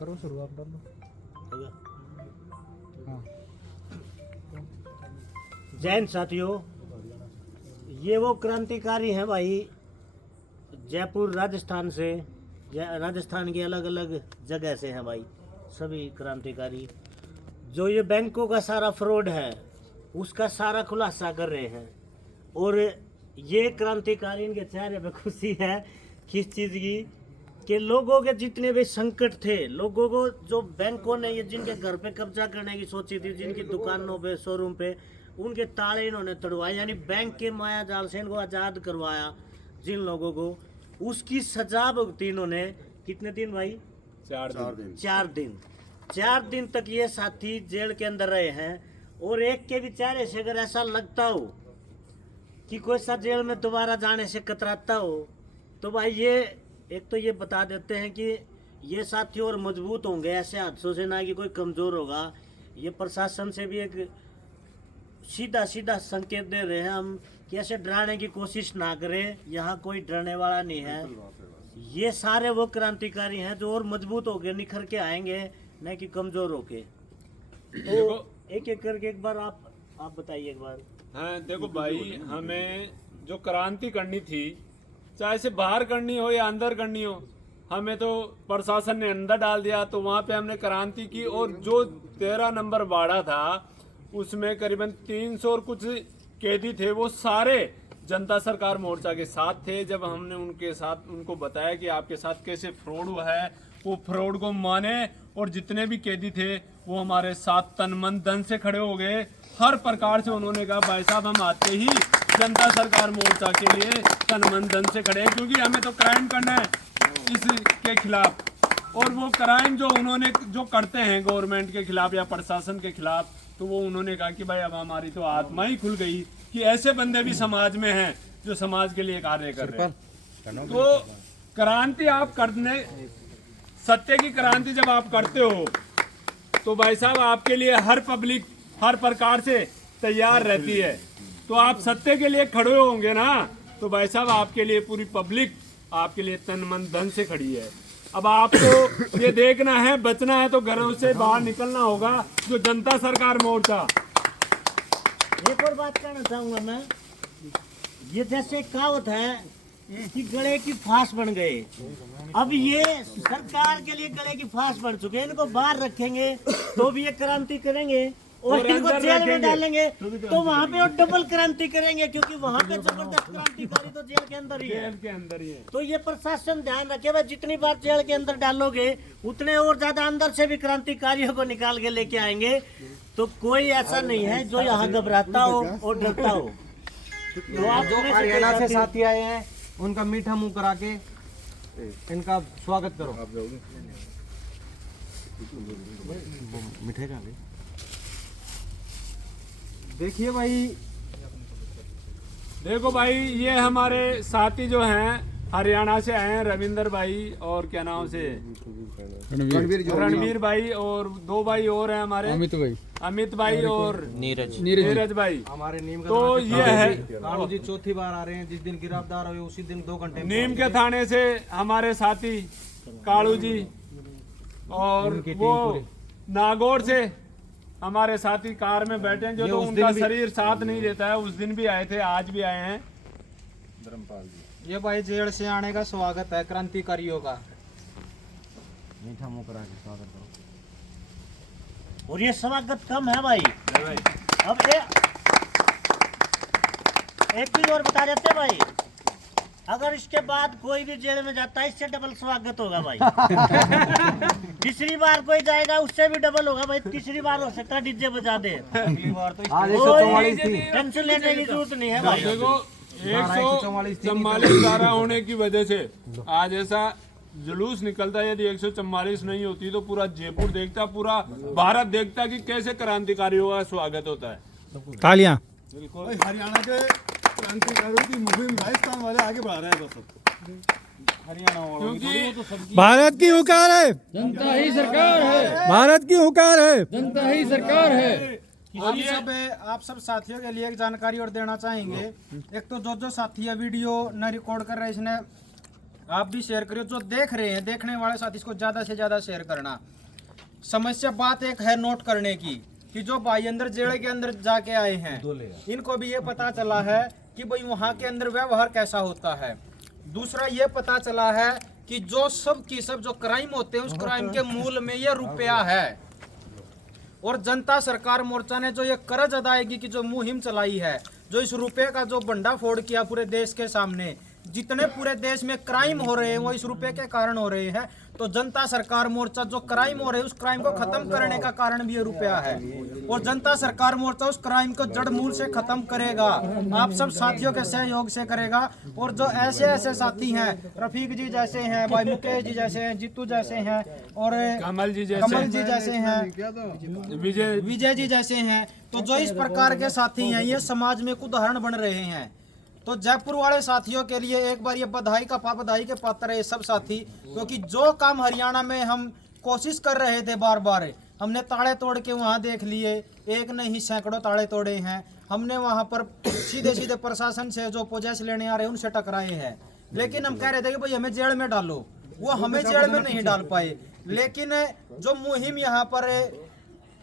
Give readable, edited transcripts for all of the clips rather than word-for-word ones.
करो शुरुआत कर लो। हाँ। जय हिंद साथियों, ये वो क्रांतिकारी हैं भाई, जयपुर राजस्थान से, राजस्थान की अलग अलग जगह से हैं भाई सभी क्रांतिकारी, जो ये बैंकों का सारा फ्रॉड है उसका सारा खुलासा कर रहे हैं। और ये क्रांतिकारी, इनके चेहरे पे खुशी है किस चीज़ की, कि लोगों के जितने भी संकट थे, लोगों को जो बैंकों ने ये जिनके घर पे कब्जा करने की सोची थी, जिनकी दुकानों पे शोरूम पे, उनके ताले इन्होंने तोड़वाए, यानी बैंक के माया जाल से इनको आज़ाद करवाया जिन लोगों को, उसकी सजा भुगती इन्होंने। कितने दिन भाई? 4 दिन तक ये साथी जेल के अंदर रहे हैं। और एक के भी चेहरे से अगर ऐसा लगता हो कि कोई सा जेल में दोबारा जाने से कतराता हो, तो भाई ये एक तो ये बता देते हैं कि ये साथी और मजबूत होंगे ऐसे हादसों से, ना कि कोई कमज़ोर होगा। ये प्रशासन से भी एक सीधा सीधा संकेत दे रहे हैं हम कि ऐसे डराने की कोशिश ना करें, यहाँ कोई डरने वाला नहीं है। ये सारे वो क्रांतिकारी हैं जो और मजबूत होके निखर के आएंगे, न कि कमज़ोर होके। तो एक एक करके एक बार आप बताइए एक बार। हाँ देखो भाई, हमें जो क्रांति करनी थी, चाहे से बाहर करनी हो या अंदर करनी हो, हमें तो प्रशासन ने अंदर डाल दिया, तो वहाँ पे हमने क्रांति की। और जो 13 नंबर वाड़ा था उसमें करीबन 300 और कुछ कैदी थे, वो सारे जनता सरकार मोर्चा के साथ थे। जब हमने उनके साथ उनको बताया कि आपके साथ कैसे फ्रॉड हुआ है, वो फ्रॉड को माने और जितने भी कैदी थे वो हमारे साथ तन मन धन से खड़े हो गए। हर प्रकार से उन्होंने कहा भाई साहब हम आते ही जनता सरकार मोर्चा के लिए तन मन धन से खड़े हैं, क्योंकि हमें तो क्राइम करना है इसके खिलाफ। और वो क्राइम जो उन्होंने जो करते हैं गवर्नमेंट के खिलाफ या प्रशासन के खिलाफ, तो वो उन्होंने कहा कि भाई अब हमारी तो आत्मा ही खुल गई कि ऐसे बंदे भी समाज में हैं जो समाज के लिए कार्य कर रहे हैं। तो क्रांति आप करने, सत्य की क्रांति जब आप करते हो तो भाई साहब आपके लिए हर पब्लिक हर प्रकार से तैयार रहती है। तो आप सत्य के लिए खड़े होंगे ना, तो भाई साहब आपके लिए पूरी पब्लिक आपके लिए तन मन धन से खड़ी है। अब आपको ये देखना है, बचना है तो घरों से बाहर निकलना होगा। जो जनता सरकार मोर्चा। एक और बात कहना चाहूंगा मैं, ये जैसे कहावत है कि गले की फांस बन गए, अब ये सरकार के लिए गले की फांस बन चुके हैं। इनको बाहर रखेंगे तो भी ये क्रांति करेंगे, और इनको जेल में डालेंगे तो वहाँ पे और डबल क्रांति करेंगे, क्योंकि वहाँ पे जबरदस्त क्रांतिकारी तो जेल के अंदर ही है। जेल के अंदर ही है। तो ये प्रशासन ध्यान रखे भाई, जितनी बार जेल के अंदर डालोगे उतने और ज्यादा अंदर से भी क्रांतिकारियों को निकाल के लेके आएंगे। तो कोई ऐसा नहीं है जो यहाँ घबराता हो और डरता हो। तो आप जो हरियाणा से साथी आए हैं उनका मीठा मुंह करा के इनका स्वागत करो। मिठाई का देखिए भाई, देखो भाई ये हमारे साथी जो हैं हरियाणा से आए हैं, रविंदर भाई और क्या नाम से रणवीर भाई, और 2 भाई और हैं हमारे, अमित भाई और नीरज भाई हमारे नीम का तो ये है कालू जी चौथी बार आ रहे हैं। जिस दिन गिरफ्तार हुए उसी दिन 2 घंटे नीम के थाने से हमारे साथी कालू जी, और वो नागौर से हमारे साथी कार में बैठे हैं, जो तो उनका शरीर साथ नहीं देता है। उस दिन भी आए थे, आज भी आए हैं धर्मपाल जी। ये भाई जेल से आने का स्वागत है क्रांतिकारियों का। मीठा मुंह करा के स्वागत करो। और ये स्वागत कम है भाई। अब एक चीज और बता देते भाई, अगर इसके बाद कोई भी जेल में जाता है इससे डबल स्वागत होगा भाई। तीसरी बार कोई जाएगा उससे भी डबल होगा भाई। तीसरी बार हो सकता है डीजे बजा दे। अगली बार तो टेंशन लेने की जरूरत नहीं है भाई। देखो 144 धारा होने की वजह से आज ऐसा जुलूस निकलता है। यदि 144 नहीं होती तो पूरा जयपुर देखता, पूरा भारत देखता कि कैसे क्रांतिकारियों का स्वागत होता है। तालियां। बिल्कुल हरियाणा के क्रांतिकारियों की मुहिम राजस्थान वाले आगे बढ़ा रहे हैं बस। हरियाणा क्योंकि भारत की हुकार है, जनता ही सरकार है, भारत की हुकार है, जनता ही सरकार है। आप सब साथियों के लिए एक जानकारी और देना चाहेंगे। एक तो जो साथी वीडियो न रिकॉर्ड कर रहे हैं, इसने आप भी शेयर करिए, जो देख रहे हैं देखने वाले साथ इसको ज्यादा से ज्यादा शेयर करना। समस्या बात एक है नोट करने की कि जो भाई अंदर जेल के अंदर जाके आए हैं इनको भी ये पता चला है कि भाई वहाँ के अंदर व्यवहार कैसा होता है। दूसरा ये पता चला है कि जो सब की सब जो क्राइम होते हैं उस क्राइम के मूल में ये रुपया है। और जनता सरकार मोर्चा ने जो ये कर्ज अदायगी की जो मुहिम चलाई है, जो इस रुपए का जो भंडाफोड़ किया पूरे देश के सामने, जितने पूरे देश में क्राइम हो रहे हैं वो इस रुपए के कारण हो रहे हैं। तो जनता सरकार मोर्चा जो क्राइम हो रहे हैं उस क्राइम को खत्म करने का कारण भी ये रुपया है। और जनता सरकार मोर्चा उस क्राइम को जड़ मूल से खत्म करेगा, आप सब साथियों के सहयोग से करेगा। और जो ऐसे ऐसे साथी हैं, रफीक जी जैसे हैं, भाई मुकेश जी जैसे हैं, जीतू जैसे हैं, और कमल जी जैसे हैं, विजय जी जैसे हैं, तो जो इस प्रकार के साथी हैं ये समाज में एक उदाहरण बन रहे हैं। तो जयपुर वाले साथियों के लिए एक बार ये बधाई के पात्र है ये सब साथी, क्योंकि जो काम हरियाणा में हम कोशिश कर रहे थे बार बार, हमने ताले तोड़ के वहाँ देख लिए, एक नहीं सैकड़ों ताले तोड़े हैं। हमने वहाँ पर सीधे सीधे प्रशासन से जो पोजेस लेने आ रहे हैं उनसे टकराए हैं, लेकिन हम कह रहे थे कि भाई हमें जेल में डालो, वो हमें जेल में नहीं डाल पाए। लेकिन जो मुहिम यहाँ पर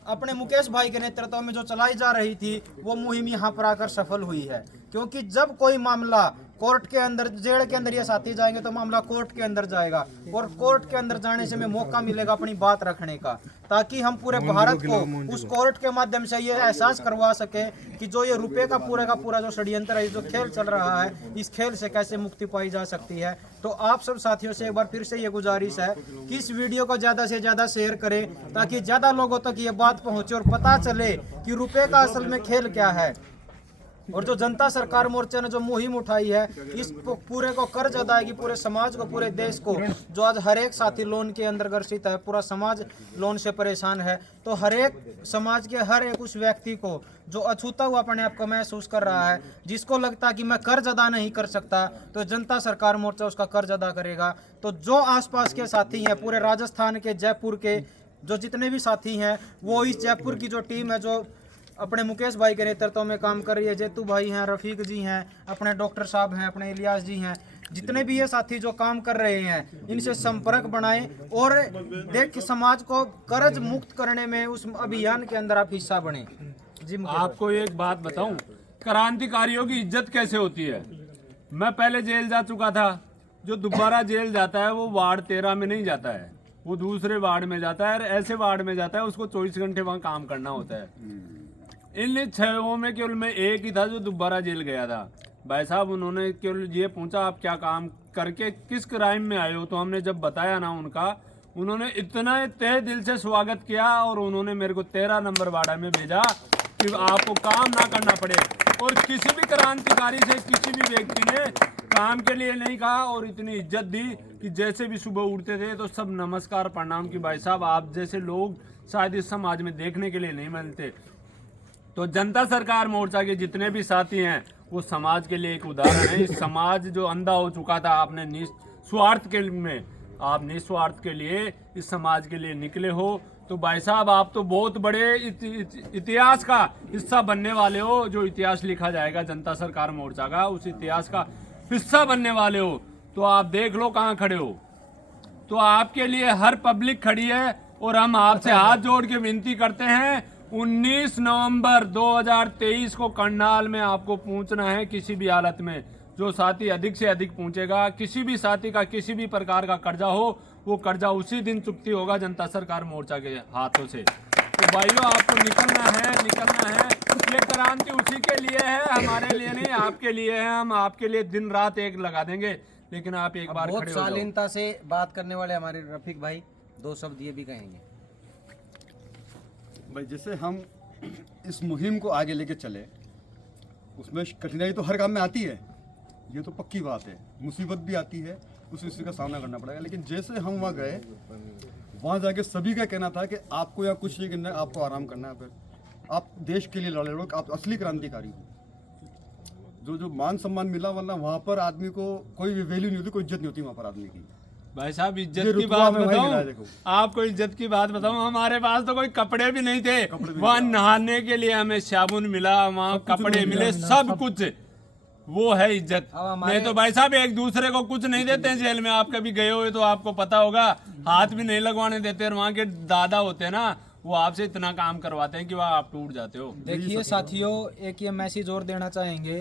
अपने मुकेश भाई के नेतृत्व में जो चलाई जा रही थी वो मुहिम यहाँ पर आकर सफल हुई है। क्योंकि जब कोई मामला कोर्ट के अंदर, जेल के अंदर ये साथी जाएंगे तो मामला कोर्ट के अंदर जाएगा, और कोर्ट के अंदर जाने से हमें मौका मिलेगा अपनी बात रखने का, ताकि हम पूरे भारत को उस कोर्ट के माध्यम से ये एहसास करवा सके कि जो ये रुपए का पूरा जो षड्यंत्र है, जो खेल चल रहा है, इस खेल से कैसे मुक्ति पाई जा सकती है। तो आप सब साथियों से एक बार फिर से ये गुजारिश है कि इस वीडियो को ज्यादा से ज्यादा शेयर करें, ताकि ज्यादा लोगों तक ये बात पहुंचे और पता चले कि रुपए का असल में खेल क्या है। और जो जनता सरकार मोर्चा ने जो मुहिम उठाई है, इस पूरे को कर्ज अदायगी पूरे समाज को, पूरे देश को, जो आज हर एक साथी लोन के अंदर ग्रसित है, पूरा समाज लोन से परेशान है, तो हर एक समाज के हर एक उस व्यक्ति को जो अछूता हुआ अपने आप को महसूस कर रहा है, जिसको लगता है कि मैं कर्ज अदा नहीं कर सकता, तो जनता सरकार मोर्चा उसका कर्ज अदा करेगा। तो जो आसपास के साथी हैं, पूरे राजस्थान के, जयपुर के जो जितने भी साथी हैं, वो इस जयपुर की जो टीम है जो अपने मुकेश भाई के नेतृत्व में काम कर रही है, जेतू भाई हैं, रफीक जी हैं, अपने डॉक्टर साहब हैं, अपने इलियास जी हैं, जितने भी ये साथी जो काम कर रहे हैं, इनसे संपर्क बनाएं और देख समाज को कर्ज मुक्त करने में उस अभियान के अंदर आप हिस्सा बने। जी आपको एक बात बताऊं, क्रांतिकारियों की इज्जत कैसे होती है। मैं पहले जेल जा चुका था, जो दोबारा जेल जाता है वो वार्ड 13 में नहीं जाता है, वो दूसरे वार्ड में जाता है, ऐसे वार्ड में जाता है उसको 24 घंटे वहाँ काम करना होता है। इन 6 में केवल मैं एक ही था जो दोबारा जेल गया था। भाई साहब उन्होंने केवल ये पूछा आप क्या काम करके किस क्राइम में आए हो, तो हमने जब बताया ना उनका, उन्होंने इतना तहे दिल से स्वागत किया और उन्होंने मेरे को 13 नंबर वार्ड में भेजा कि आपको काम ना करना पड़े। और किसी भी क्रांतिकारी से किसी भी व्यक्ति ने काम के लिए नहीं कहा और इतनी इज्जत दी कि जैसे भी सुबह उठते थे तो सब नमस्कार प्रणाम कि भाई साहब आप जैसे लोग शायद इस समाज में देखने के लिए नहीं मिलते। तो जनता सरकार मोर्चा के जितने भी साथी हैं वो समाज के लिए एक उदाहरण है। इस समाज जो अंधा हो चुका था, आपने निस्वार्थ के में आप निस्वार्थ के लिए इस समाज के लिए निकले हो, तो भाई साहब आप तो बहुत बड़े इतिहास का हिस्सा बनने वाले हो। जो इतिहास लिखा जाएगा जनता सरकार मोर्चा का, उस इतिहास का हिस्सा बनने वाले हो। तो आप देख लो कहाँ खड़े हो, तो आपके लिए हर पब्लिक खड़ी है और हम आपसे हाथ जोड़ के विनती करते हैं 19 नवंबर 2023 को करनाल में आपको पहुंचना है। किसी भी हालत में जो साथी अधिक से अधिक पहुंचेगा, किसी भी साथी का किसी भी प्रकार का कर्जा हो, वो कर्जा उसी दिन चुकती होगा जनता सरकार मोर्चा के हाथों से। तो भाइयों आपको निकलना है। ये क्रांति उसी के लिए है, हमारे लिए नहीं, आपके लिए है। हम आपके लिए दिन रात एक लगा देंगे, लेकिन आप एक बार बहुत खड़े हो जाओ। शालीनता से बात करने वाले हमारे रफीक भाई 2 शब्द ये भी कहेंगे। भाई जैसे हम इस मुहिम को आगे लेके चले, उसमें कठिनाई तो हर काम में आती है, ये तो पक्की बात है, मुसीबत भी आती है, उसी का सामना करना पड़ेगा। लेकिन जैसे हम वहाँ गए, वहाँ जाके सभी का कहना था कि आपको यहाँ कुछ नहीं करना है, आपको आराम करना है, फिर आप देश के लिए लड़े रहो, आप असली क्रांतिकारी हो। जो मान सम्मान मिला, वरना वहाँ पर आदमी को कोई भी वैल्यू नहीं होती, कोई इज्जत नहीं होती वहाँ पर आदमी की। भाई साहब इज्जत की बात बताऊं, आपको इज्जत की बात बताऊं, हमारे पास तो कोई कपड़े भी नहीं थे। वहाँ नहाने के लिए हमें साबुन मिला, वहाँ कपड़े मिले, सब कुछ। वो है इज्जत। नहीं तो भाई साहब एक दूसरे को कुछ नहीं देते हैं जेल में। आप कभी गए हुए तो आपको पता होगा, हाथ भी नहीं लगवाने देते। और वहाँ के दादा होते हैं ना, वो आपसे इतना काम करवाते हैं कि वह आप टूट जाते हो। देखिए साथियों, एक ये मैसेज और देना चाहेंगे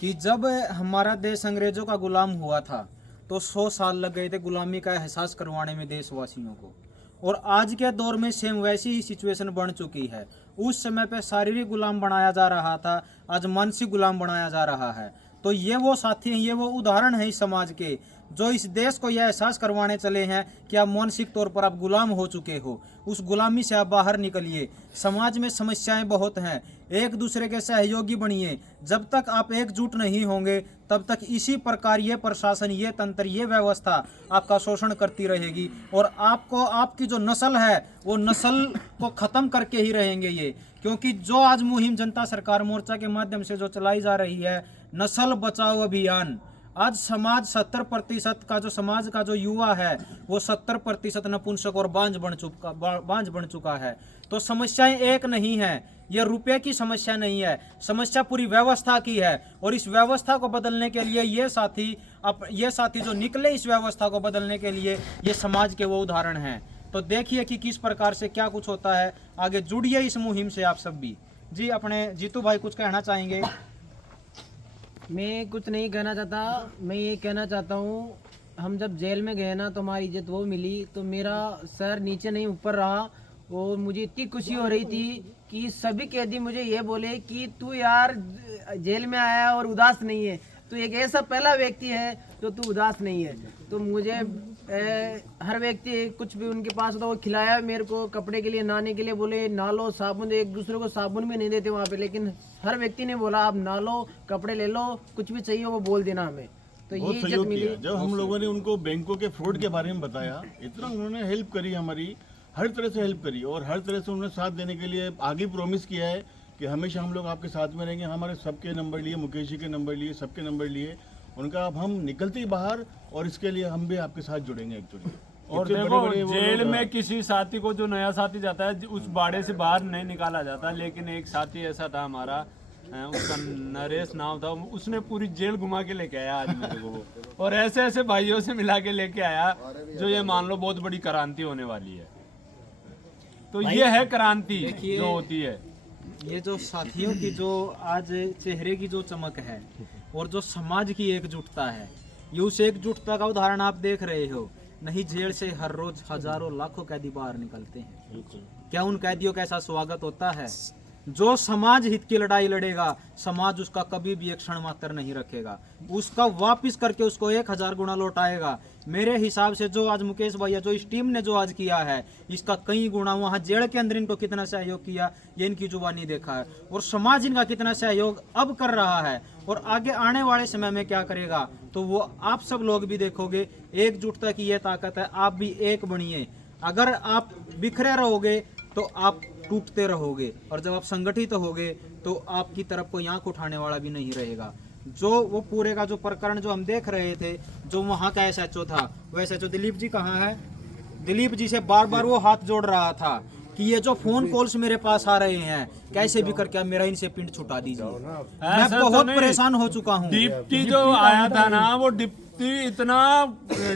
कि जब हमारा देश अंग्रेजों का गुलाम हुआ था तो 100 साल लग गए थे गुलामी का एहसास करवाने में देशवासियों को। और आज के दौर में सेम वैसी ही सिचुएशन बन चुकी है। उस समय पे शारीरिक गुलाम बनाया जा रहा था, आज मानसिक गुलाम बनाया जा रहा है। तो ये वो साथी हैं, ये वो उदाहरण हैं इस समाज के, जो इस देश को यह एहसास करवाने चले हैं कि आप मानसिक तौर पर आप गुलाम हो चुके हो। उस गुलामी से आप बाहर निकलिए। समाज में समस्याएं बहुत हैं, एक दूसरे के सहयोगी बनिए। जब तक आप एकजुट नहीं होंगे तब तक इसी प्रकार ये प्रशासन, ये तंत्र, ये व्यवस्था आपका शोषण करती रहेगी। और आपको, आपकी जो नस्ल है वो नस्ल को ख़त्म करके ही रहेंगे ये। क्योंकि जो आज मुहिम जनता सरकार मोर्चा के माध्यम से जो चलाई जा रही है, नस्ल बचाओ अभियान, आज समाज 70% का जो समाज का जो युवा है वो 70% नपुंसक और बांझ बन चुका है। तो समस्याएं एक नहीं है, ये रुपए की समस्या नहीं है, समस्या पूरी व्यवस्था की है। और इस व्यवस्था को बदलने के लिए ये साथी जो निकले इस व्यवस्था को बदलने के लिए, ये समाज के वो उदाहरण हैं। तो देखिए कि किस प्रकार से क्या कुछ होता है। आगे जुड़िए इस मुहिम से आप सब भी। जी, अपने जीतू भाई कुछ कहना चाहेंगे? मैं कुछ नहीं कहना चाहता। मैं ये कहना चाहता हूँ, हम जब जेल में गए ना तो हमारी इज्जत वो मिली, तो मेरा सर नीचे नहीं ऊपर रहा। और मुझे इतनी खुशी हो रही थी कि सभी कैदी मुझे ये बोले कि तू यार जेल में आया और उदास नहीं है, तो एक ऐसा पहला व्यक्ति है जो तू उदास नहीं है। तो मुझे हर व्यक्ति कुछ भी उनके पास होता वो खिलाया मेरे को, कपड़े के लिए, नहाने के लिए बोले नहा लो, साबुन, एक दूसरे को साबुन भी नहीं देते वहाँ पे, लेकिन हर व्यक्ति ने बोला आप नहा लो, कपड़े ले लो, कुछ भी चाहिए वो बोल देना हमें। तो ये इज्जत मिली। जब हम लोगों ने उनको बैंकों के फ्रॉड के बारे में बताया, इतना उन्होंने हेल्प करी, हमारी हर तरह से हेल्प करी। और हर तरह से उन्होंने साथ देने के लिए आगे प्रॉमिस किया है कि हमेशा हम लोग आपके साथ में रहेंगे। हमारे सबके नंबर लिए, मुकेश जी के नंबर लिए, सबके नंबर लिए उनका। अब हम निकलते ही बाहर, और इसके लिए हम भी आपके साथ जुड़ेंगे एक्चुअली। और देखो, जेल में किसी साथी को, जो नया साथी जाता है, उस बाड़े से बाहर नहीं निकाला जाता। लेकिन एक साथी ऐसा था हमारा, उसका नरेश नाम था, उसने पूरी जेल घुमा के लेके आया आज मेरे को वो। और ऐसे ऐसे भाइयों से मिला के लेके आया, जो ये मान लो बहुत बड़ी क्रांति होने वाली है। तो ये है क्रांति जो होती है। ये जो साथियों की जो आज चेहरे की जो चमक है और जो समाज की एकजुटता है, ये उस एकजुटता का उदाहरण आप देख रहे हो। नहीं, जेल से हर रोज हजारों लाखों कैदी बाहर निकलते हैं। क्या उन कैदियों का ऐसा स्वागत होता है? जो समाज हित की लड़ाई लड़ेगा, समाज उसका कभी भी एक क्षण मात्र नहीं रखेगा, उसका वापिस करके उसको 1000 गुना लौटाएगा। मेरे हिसाब से जो आज मुकेश भैया, जो इस टीम ने जो आज किया है, इसका कई गुना वहाँ जेल के अंदर इनको कितना सहयोग किया ये इनकी जुबानी देखा है। और समाज इनका कितना सहयोग अब कर रहा है और आगे आने वाले समय में क्या करेगा, तो वो आप सब लोग भी देखोगे। एकजुटता की ये ताकत है, आप भी एक बनिए। अगर आप बिखरे रहोगे तो आप टूटते रहोगे, और जब आप संगठित होगे तो आपकी तरफ कोई आंख उठाने वाला भी नहीं रहेगा। जो वो पूरे का जो प्रकरण जो हम देख रहे थे, जो वहाँ का SHO था, वो SHO दिलीप जी कहाँ है? दिलीप जी से बार बार वो हाथ जोड़ रहा था कि ये जो फोन कॉल्स मेरे पास आ रहे हैं, कैसे भी करके मेरा इनसे पिंड छुटा दीजिए। मैं बहुत परेशान हो चुका हूँ। डिप्टी जो आया था ना, वो डिप्टी इतना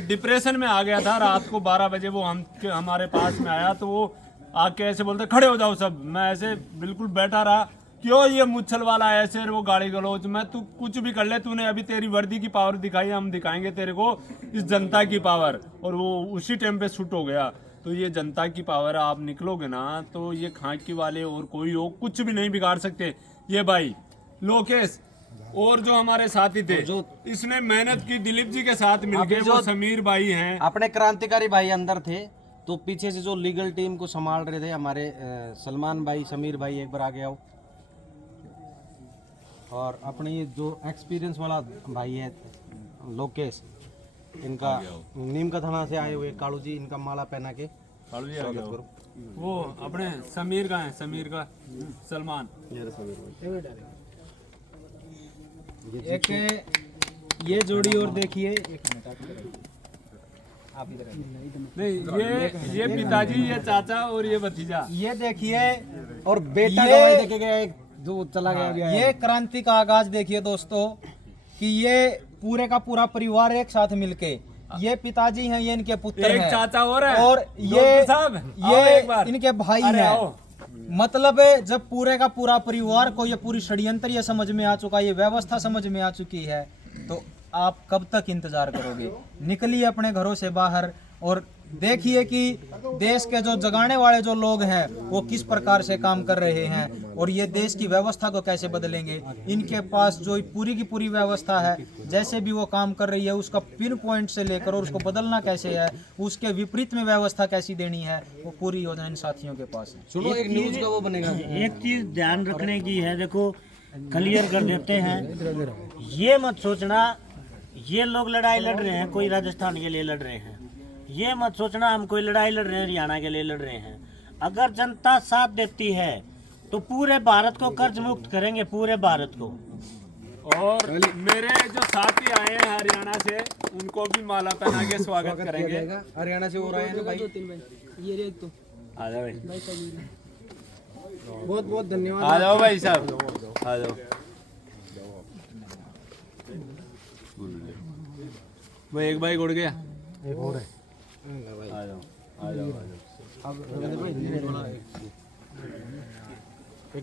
डिप्रेशन में आ गया था। रात को 12 बजे वो हमारे पास में आया, तो वो आके ऐसे बोलते खड़े हो जाओ सब। मैं ऐसे बिल्कुल बैठा रहा, क्यों ये मुच्छल वाला ऐसे वो गाड़ी गलौज, मैं तू कुछ भी कर ले, तूने अभी तेरी वर्दी की पावर दिखाई, हम दिखाएंगे तेरे को इस जनता की पावर। और वो उसी टाइम पे शूट हो गया। तो ये जनता की पावर, आप निकलोगे ना तो ये खाकी वाले और कोई हो कुछ भी नहीं बिगाड़ सकते। ये भाई लोकेश और जो हमारे साथी थे, जो इसने मेहनत की दिलीप जी के साथ मिलके, वो समीर भाई हैं, अपने क्रांतिकारी भाई अंदर थे। तो पीछे से जो लीगल टीम को संभाल रहे थे हमारे सलमान भाई, समीर भाई, एक बार आगे आओ। और अपने जो एक्सपीरियंस वाला भाई है लोकेश, इनका नीम का थाना से आए हुए कालू जी, इनका माला पहना के स्वागत करो। वो अपने समीर का है, समीर का सलमान। एक ये जोड़ी और देखिए, एक मिनट आप इधर नहीं, ये पिताजी, ये चाचा और ये भतीजा, ये देखिए। और बेटा का भाई देखे गया एक जो चला गया। ये क्रांति का आगाज देखिए दोस्तों। कि ये पूरे का पूरा परिवार एक साथ मिलके, ये पिताजी हैं, ये इनके पुत्र एक हैं, चाचा और है, और डॉक्टर साहब, आओ ये एक बार। इनके भाई अरे हैं। आओ। मतलब जब पूरे का पूरा परिवार को ये पूरी षड्यंत्र ये समझ में आ चुका, ये व्यवस्था समझ में आ चुकी है, तो आप कब तक इंतजार करोगे? निकलिए अपने घरों से बाहर और देखिए कि देश के जो जगाने वाले जो लोग हैं वो किस प्रकार से काम कर रहे हैं और ये देश की व्यवस्था को कैसे बदलेंगे। इनके पास जो पूरी की पूरी व्यवस्था है, जैसे भी वो काम कर रही है उसका पिन पॉइंट से लेकर और उसको बदलना कैसे है, उसके विपरीत में व्यवस्था कैसी देनी है, वो पूरी योजना इन साथियों के पास है। सुनो, एक न्यूज का वो बनेगा। एक चीज ध्यान रखने की है, देखो क्लियर कर देते हैं, ये मत सोचना ये लोग लड़ाई लड़ रहे हैं कोई राजस्थान के लिए लड़ रहे हैं, ये मत सोचना हम कोई लड़ाई लड़ रहे हैं हरियाणा के लिए लड़ रहे हैं। अगर जनता साथ देती है तो पूरे भारत को कर्ज मुक्त करेंगे, पूरे भारत को। और मेरे जो साथी आए हैं हरियाणा से उनको भी माला पहना के स्वागत करेंगे। हरियाणा से हो रहा है ना भाई, आ जाओ भाई, बहुत बहुत धन्यवाद। आ जाओ भाई साहब, आ जाओ भाई। एक बाइक उड़ गया, एक और है। आ जाओ आ जाओ आ जाओ।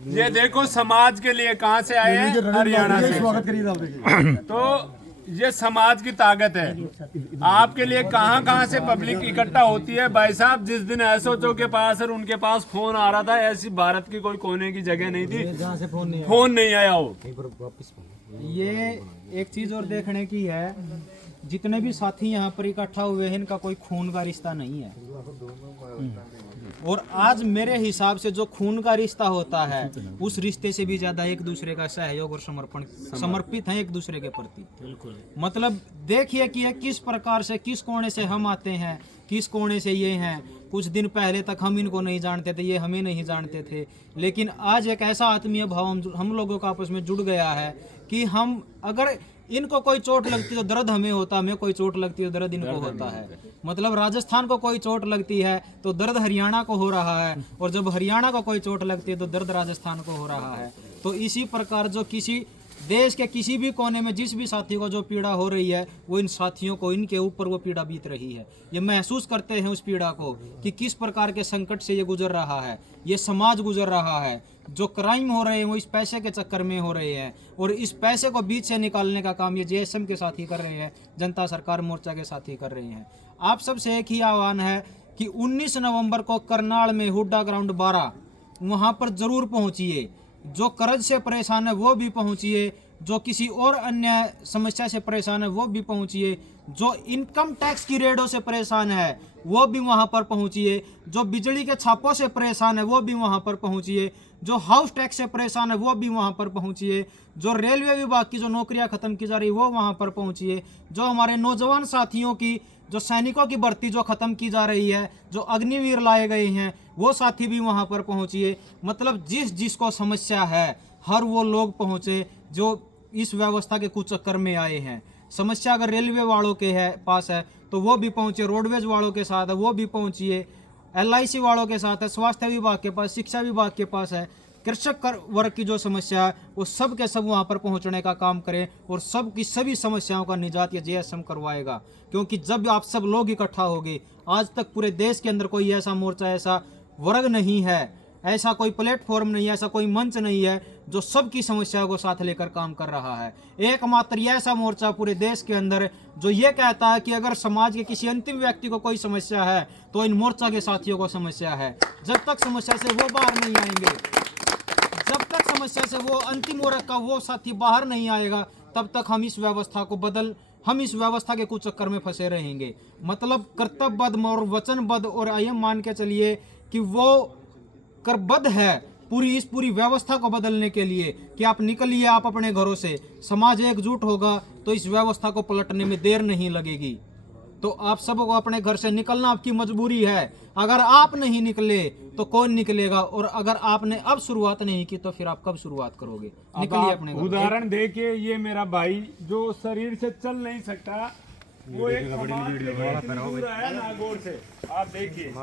ये देखो समाज के लिए कहाँ से आए हैं, हरियाणा से। स्वागत करिए साहब, देखिए। तो ये समाज की ताकत है। आपके लिए कहाँ कहाँ से पब्लिक इकट्ठा होती है। भाई साहब, जिस दिन एसओचओ के पास और उनके पास फोन आ रहा था, ऐसी भारत की कोई कोने की जगह नहीं थी जहाँ से फोन नहीं आया हो। ये एक चीज और देखने की है, जितने भी साथी यहाँ पर इकट्ठा हुए हैं इनका कोई खून का रिश्ता नहीं है। और आज मेरे हिसाब से जो खून का रिश्ता होता है उस रिश्ते से भी ज्यादा एक दूसरे का सहयोग और समर्पित है एक दूसरे के प्रति। बिल्कुल। मतलब देखिए कि ये किस प्रकार से, किस कोने से हम आते हैं, किस कोने से ये हैं। कुछ दिन पहले तक हम इनको नहीं जानते थे, ये हमें नहीं जानते थे, लेकिन आज एक ऐसा आत्मीय भाव हम लोगों का आपस में जुड़ गया है कि हम, अगर इनको कोई चोट लगती तो दर्द हमें होता, हमें कोई चोट लगती तो दर्द इनको होता है। मतलब राजस्थान को कोई चोट लगती है तो दर्द हरियाणा को हो रहा है, और जब हरियाणा को कोई चोट लगती है तो दर्द राजस्थान को हो रहा है। तो इसी प्रकार जो किसी देश के किसी भी कोने में जिस भी साथी को जो पीड़ा हो रही है, वो इन साथियों को, इनके ऊपर वो पीड़ा बीत रही है। ये महसूस करते हैं उस पीड़ा को कि किस प्रकार के संकट से ये गुजर रहा है, ये समाज गुजर रहा है। जो क्राइम हो रहे हैं वो इस पैसे के चक्कर में हो रहे हैं, और इस पैसे को बीच से निकालने का काम ये जेएसएम के साथी कर रहे हैं, जनता सरकार मोर्चा के साथी कर रहे हैं। आप सबसे एक ही आह्वान है कि 19 नवंबर को करनाल में हुड्डा ग्राउंड 12 वहाँ पर जरूर पहुँचिए। जो कर्ज से परेशान है वो भी पहुँचिए, जो किसी और अन्य समस्या से परेशान है वो भी पहुँचिए, जो इनकम टैक्स की रेडों से परेशान है वो भी वहाँ पर पहुँचिए, जो बिजली के छापों से परेशान है वो भी वहाँ पर पहुँचिए, जो हाउस टैक्स से परेशान है वो भी वहाँ पर पहुँचिए, जो रेलवे विभाग की जो नौकरियाँ खत्म की जा रही वो वहाँ पर पहुँचिए, जो हमारे नौजवान साथियों की, जो सैनिकों की भर्ती जो खत्म की जा रही है, जो अग्निवीर लाए गए हैं वो साथी भी वहाँ पर पहुँचिए। मतलब जिसको समस्या है हर वो लोग पहुँचे जो इस व्यवस्था के कुचक्कर में आए हैं। समस्या अगर रेलवे वालों के है पास है तो वो भी पहुँचे, रोडवेज वालों के साथ है वो भी पहुँचिए, LIC वालों के साथ है, स्वास्थ्य विभाग के पास, शिक्षा विभाग के पास है, कृषक वर्ग की जो समस्या है वो सब के सब वहाँ पर पहुँचने का काम करें, और सब की सभी समस्याओं का निजात ये जेएसएम करवाएगा। क्योंकि जब आप सब लोग इकट्ठा होंगे, आज तक पूरे देश के अंदर कोई ऐसा मोर्चा, ऐसा वर्ग नहीं है, ऐसा कोई प्लेटफॉर्म नहीं है, ऐसा कोई मंच नहीं है जो सबकी समस्याओं को साथ लेकर काम कर रहा है। एकमात्र ये ऐसा मोर्चा पूरे देश के अंदर जो ये कहता है कि अगर समाज के किसी अंतिम व्यक्ति को कोई समस्या है तो इन मोर्चा के साथियों को समस्या है। जब तक समस्या से वो बाहर नहीं आएंगे, जब तक समस्या से वो अंतिम वर्ग का वो साथी बाहर नहीं आएगा, तब तक हम इस व्यवस्था के कुछ चक्कर में फंसे रहेंगे। मतलब कर्तव्यबद्ध और वचनबद्ध, और ये मान के चलिए कि वो करबद्ध है इस पूरी व्यवस्था को बदलने के लिए कि आप निकलिए, आप अपने घरों से, समाज एकजुट होगा तो इस व्यवस्था को पलटने में देर नहीं लगेगी। तो आप सबको अपने घर से निकलना आपकी मजबूरी है। अगर आप नहीं निकले तो कौन निकलेगा, और अगर आपने अब शुरुआत नहीं की तो फिर आप कब शुरुआत करोगे। निकलिए अपने घर। उदाहरण देखिए, ये मेरा भाई जो शरीर से चल नहीं सकता, वो एक समाज के लिए इतनी दूर है नागौर से। आप देखिए,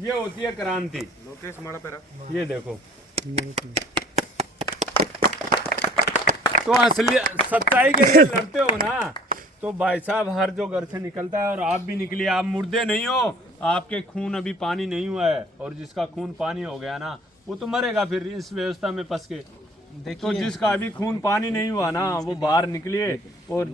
ये होती है क्रांति। ये देखो, तो असली सच्चाई के लिए लड़ते हो ना, तो भाई साहब हर जो घर से निकलता है, और आप भी निकलिए, आप मुर्दे नहीं हो, आपके खून अभी पानी नहीं हुआ है, और जिसका खून पानी हो गया ना वो तो मरेगा फिर इस व्यवस्था में फंस के। तो जिसका अभी खून पानी नहीं हुआ ना वो बाहर निकलिए और